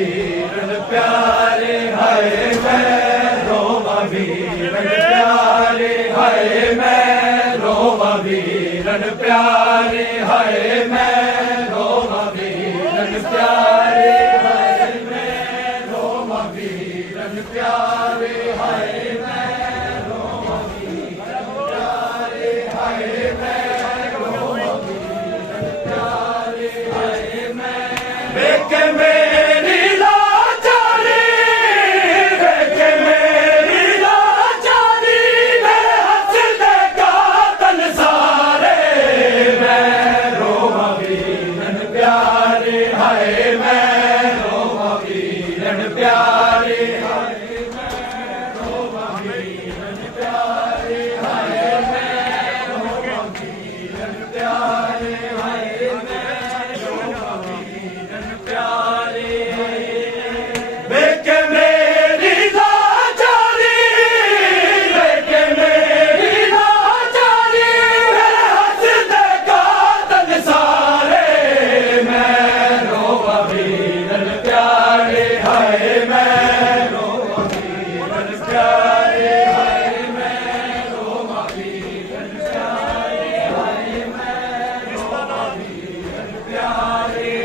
वीरन प्यारे हाय मैं रोवा वीरन प्यारे हाय मैं रोवा वीरन प्यारे हाय मैं रोवा वीरन प्यारे हाय मैं रोवा वीरन प्यारे हाय मैं रोवा वीरन प्यारे हाय मैं रोवा वीरन प्यारे हाय मैं देखे मेरी लाचारी देखे मेरी लाचारी मैं हंस देगा तन सारे मैं रोवा वीरन प्यारे हाय मैं रोवा वीरन प्यारे हाय मैं रोवा वीरन प्यारे हाय मैं रोवा वीरन प्यारे हाय मैं रोवा वीरन प्यारे देखे मेरी लाचारी देखे मेरी लाचारी मैं हंस देगा तन सारे मैं रोवा वीरन प्यारे हाय मैं रोवा वीरन प्यारे हाय मैं रोवा वीरन प्यारे हाय मैं रोवा वीरन प्यारे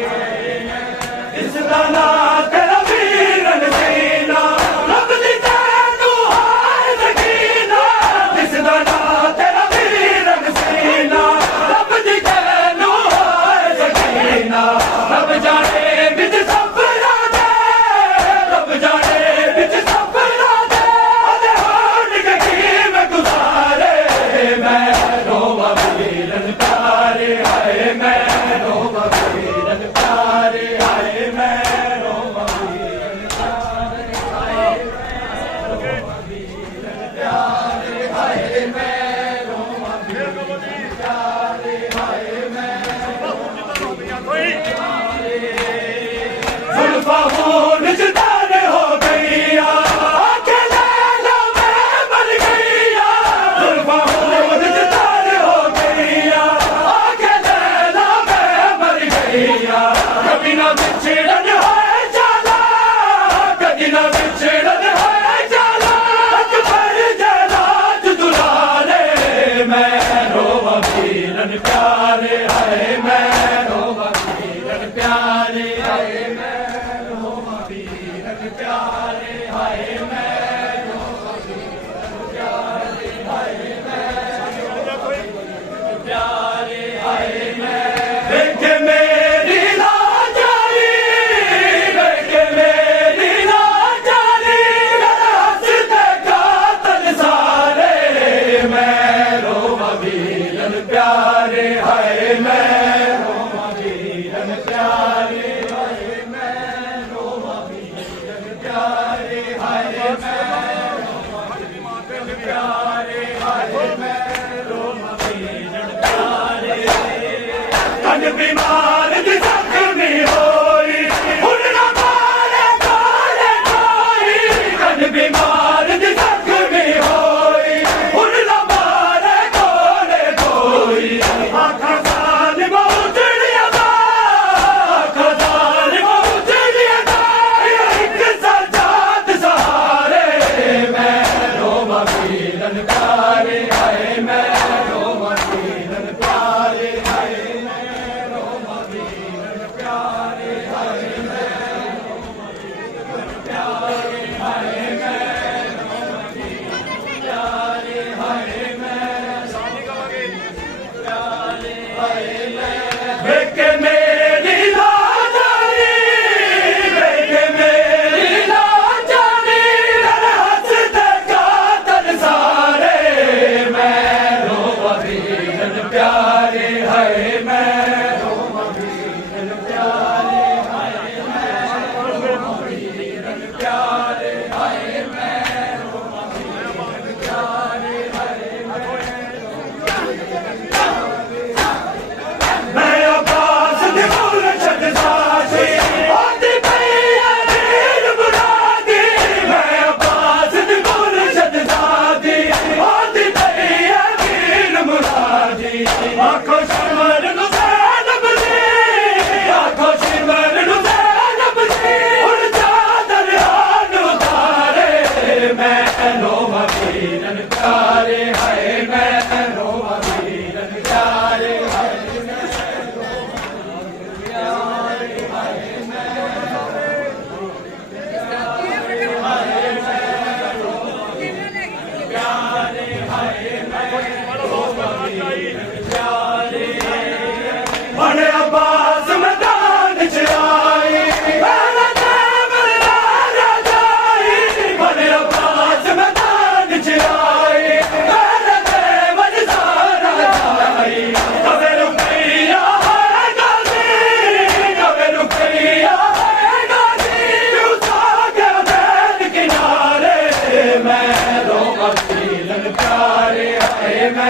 इसदा ना तेरा वीरन सीना रब दी तैनू हाय सकीना इसदा ना तेरा वीरन सीना रब दी तैनू हाय सकीना रब जाने बिच सफरा दे रब जाने बिच सफरा दे अदे होण के की मैं गुजारे मैं रोवा वीरन प्यारे हाय मैं रोवा वीरन प्यारे हाय मैं रोवा वीरन प्यारे हाय मैं रोवा वीरन प्यारे हाय मैं रोवा वीरन प्यारे हाय मैं जुल्फा खून जुदार हो गईया आंखें लैला मैं मर गईया जुल्फा खून जुदार हो गईया आंखें लैला मैं मर गईया कभी ना बिछड़न है जाला कभी ना बिछड़न है जाला अकबर जला दुलाल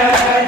है